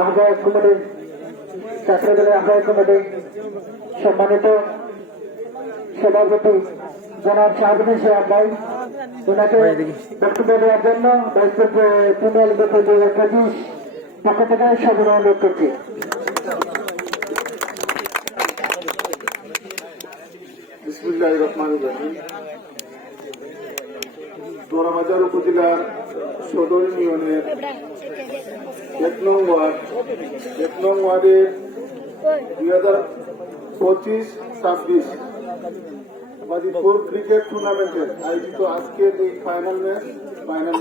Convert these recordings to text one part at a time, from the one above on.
আহ্বায়ক কমিটি ছাত্র দলের আহ্বায়ক কমিটি সম্মানিত সভাপতি জনাব শাহাবুদ্দিন সাহেব ভাই, ওনাকে বক্তব্য দেওয়ার জন্য প্রিমিয়ার লিগে 2025 পক্ষ থেকে সবার অনুরোধ করছি। বিসমিল্লাহির রহমানির রহিম। দোরাবাজার উপজেলার সদর ইউনিয়নের 1 নং ওয়ার্ডের 2025-26 বাজিতপুর ক্রিকেট টুর্নামেন্টের আয়োজিত আজকের এই ফাইনাল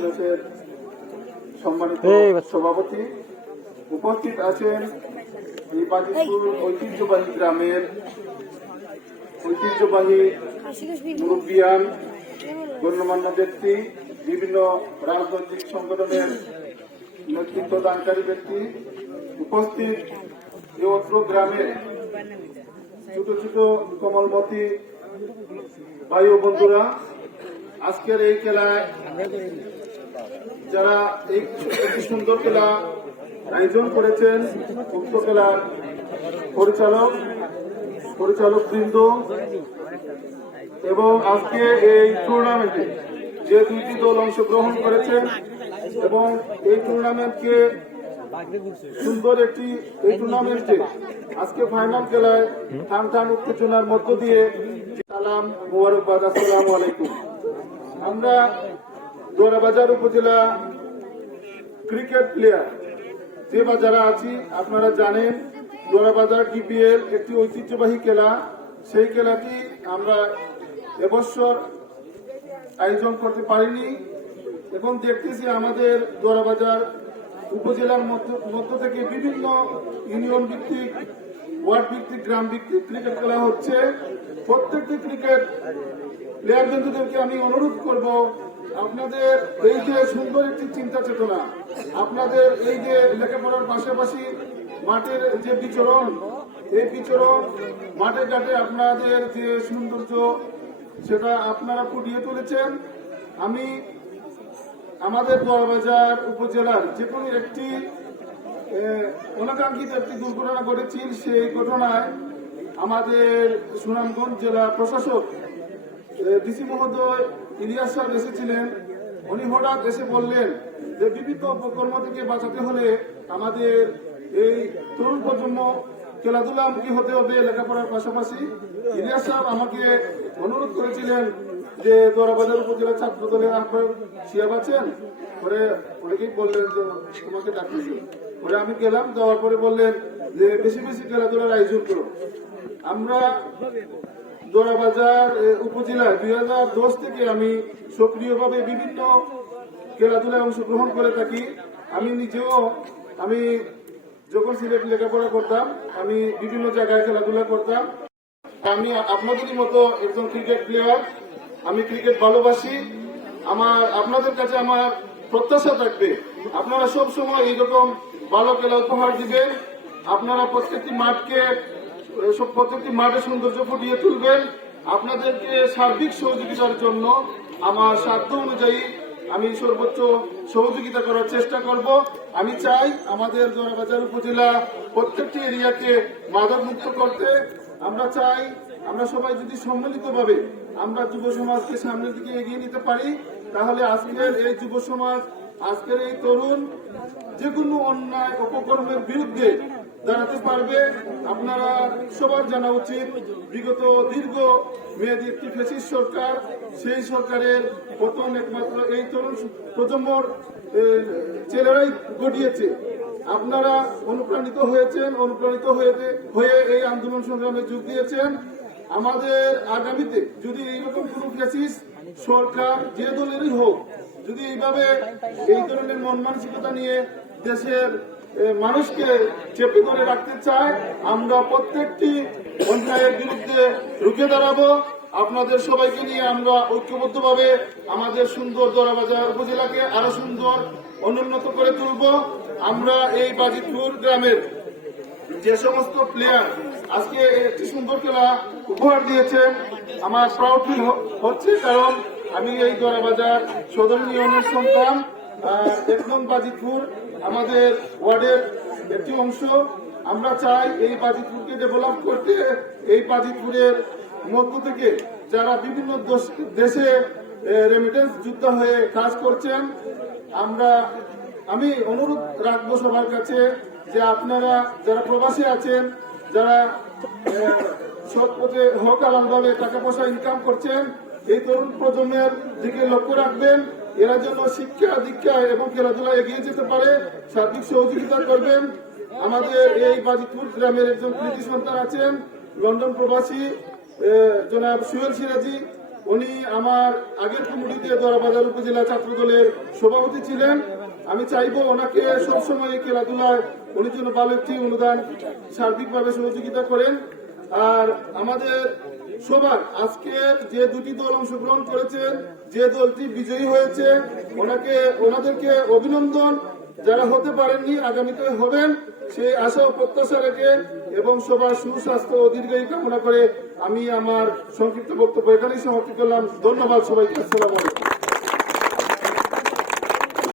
ম্যাচের সম্মানিত সভাপতি উপস্থিত আছেন এই বাজিতপুর ঐতিহ্যবাহী গ্রামের ঐতিহ্যবাহী মুরব্বিয়ান, গণ্যমান্য ব্যক্তি, বিভিন্ন রাজনৈতিক সংগঠনের নেতৃত্ব দানকারী ব্যক্তি, উপস্থিত এই অত্র গ্রামের ছোট ছোট কমলমতি ভাই ও বন্ধুরা, আজকের এই খেলায় যারা একটি সুন্দর খেলা আয়োজন করেছেন, উক্ত খেলার পরিচালক বৃন্দ এবং আজকে এই টুর্নামেন্টে যে দুইটি দল অংশগ্রহণ করেছেন এবং এই টুর্নামেন্টকে সুন্দর এই টুর্নামেন্টে আজকে ফাইনাল খেলায় টান উত্তেজনার মধ্য দিয়ে সালাম মোবারকবাদ। আসসালামু আলাইকুম। আমরা দোরাবাজার উপজেলা ক্রিকেট প্লেয়ার যে বা যারা আছি, আপনারা জানেন দোরাবাজার ডিপিএল একটি ঐতিহ্যবাহী খেলা। সেই খেলাটি আমরা এবছর আয়োজন করতে পারিনি। এখন দেখতেছি আমাদের দোরাবাজার উপজেলার মধ্য থেকে বিভিন্ন ইউনিয়ন ভিত্তিক, ওয়ার্ড ভিত্তিক, গ্রাম ভিত্তিক ক্রিকেট খেলা হচ্ছে। প্রত্যেকটি ক্রিকেট প্লেয়ার বন্ধুদেরকে আমি অনুরোধ করব, আপনাদের এই যে সুন্দর একটি চিন্তা চেতনা, আপনাদের এই যে লেখাপড়ার পাশাপাশি মাঠের যে বিচরণ, এই বিচরণ মাঠে ঘাটে আপনাদের যে সৌন্দর্য, সেটা আপনারা ফুটিয়ে তুলেছেন। আমি আমাদের দোরাবাজার উপজেলার যে কোনো একটি অনাকাঙ্ক্ষিত একটি দুর্ঘটনা ঘটেছিল, সেই ঘটনায় আমাদের সুনামগঞ্জ জেলা প্রশাসক ডিসি মহোদয় ইলিয়াস সাহেব এসেছিলেন। উনি হঠাৎ এসে বললেন যে বিভিন্ন অপকর্ম থেকে বাঁচাতে হলে আমাদের এই তরুণ প্রজন্ম খেলাধুলামুখী হতে হবে লেখাপড়ার পাশাপাশি। ইলিয়াস সাহেব আমাকে অনুরোধ করেছিলেন যে দোরাবাজার উপজেলা ছাত্র দলের আহ্বায়ক শিয়াব আছেন, পরে অনেকেই বললেন যে তোমাকে ডাকতেছি। পরে আমি গেলাম, যাওয়ার পরে বললেন যে বেশি বেশি খেলাধুলার আয়োজন করো। আমরা দোরাবাজার উপজেলায় 2010 থেকে আমি সক্রিয়ভাবে বিভিন্ন খেলাধুলায় অংশগ্রহণ করে থাকি। আমি নিজেও যখন সিলেট লেখাপড়া করতাম, আমি বিভিন্ন জায়গায় খেলাধুলা করতাম। আমি আপনাদেরই মতো একজন ক্রিকেট প্লেয়ার, আমি ক্রিকেট ভালোবাসি। আপনাদের কাছে আমার প্রত্যাশা থাকবে, আপনারা সব সময় এইরকম ভালো খেলা উপহার দিবেন। আপনারা প্রত্যেকটি মাঠে সৌন্দর্য ফুটিয়ে তুলবেন। আপনাদেরকে সার্বিক সহযোগিতার জন্য আমার সাধ্য অনুযায়ী আমি সর্বোচ্চ সহযোগিতা করার চেষ্টা করব। আমি চাই আমাদের দোরাবাজার উপজেলা প্রত্যেকটি এরিয়াকে মাদকমুক্ত করতে। আমরা চাই আমরা সবাই যদি সম্মিলিতভাবে আমরা যুব সমাজকে সামনের দিকে এগিয়ে নিতে পারি, তাহলে আজকের এই যুব সমাজ, আজকের এই তরুণ যে কোনো অন্যায় অপকর্মের বিরুদ্ধে দাঁড়াতে পারবে। আপনারা সবার জানা উচিত, বিগত দীর্ঘ মেয়াদী একটি ফ্যাসিস্ট সরকার, সেই সরকারের পতন একমাত্র এই তরুণ প্রজন্মর ছেলেরাই ঘটিয়েছে। আপনারা অনুপ্রাণিত হয়ে এই আন্দোলন সংগ্রামে যোগ দিয়েছেন। আমাদের আগামীতে যদি এইরকম কোন ফ্যাসিস্ট সরকার যে দলেরই হোক, যদি এইভাবে এই ধরনের মন মানসিকতা নিয়ে দেশের মানুষকে চেপে ধরে রাখতে চায়, আমরা প্রত্যেকটি অন্যায়ের বিরুদ্ধে রুখে দাঁড়াবো। আপনাদের সবাইকে নিয়ে আমরা ঐক্যবদ্ধভাবে আমাদের সুন্দর দোরাবাজার উপজেলাকে আরো সুন্দর অনুন্নত করে তুলব। আমরা এই বাজিতপুর গ্রামের যে সমস্ত প্লেয়ার আজকে একটি সুন্দর খেলা উপহার দিয়েছেন, আমার প্রাউড ফিল হচ্ছে, কারণ আমি এই দরাবাজার সদর ইউনিয়নের সন্তান। 1 নং বাজিতপুর আমাদের ওয়ার্ডের একটি অংশ। আমরা চাই এই বাজিতপুরকে ডেভেলপ করতে। এই বাজিতপুরের মধ্য থেকে যারা বিভিন্ন দেশে রেমিটেন্স যোদ্ধা হয়ে কাজ করছেন, আমি অনুরোধ রাখবো সবার কাছে যে আপনারা যারা প্রবাসী আছেন, যারা সৎ পথে হক হালালভাবে টাকা পয়সা ইনকাম করছেন, এই তরুণ প্রজন্মের দিকে লক্ষ্য রাখবেন। এরা যেন শিক্ষা দীক্ষা এবং খেলাধুলা এগিয়ে যেতে পারে, সার্বিক সহযোগিতা করবেন। আমাদের এই বাজিতপুর গ্রামের একজন কৃতি সন্তান আছেন, লন্ডন প্রবাসী জনাব সুহেল সিরাজি। উনি আমার আগের কমিটিতে দরাবাজার উপজেলা ছাত্র দলের সভাপতি ছিলেন। আমি চাইবো ওনাকে সবসময় খেলাধুলায় উনি যেন ভালো একটি অনুদান সার্বিকভাবে সহযোগিতা করেন। আর আমাদের সবার আজকে যে দুটি দল অংশগ্রহণ করেছেন, যে দলটি বিজয়ী হয়েছে, ওনাদেরকে অভিনন্দন। যারা হতে পারেননি আগামীতে হবেন সেই আশা ও প্রত্যাশা রেখে এবং সবার সুস্বাস্থ্য ও দীর্ঘায়ু কামনা করে আমি আমার সংক্ষিপ্ত বক্তব্য এখানেই সমাপ্তি করলাম। ধন্যবাদ সবাইকে। আসসালামু আলাইকুম।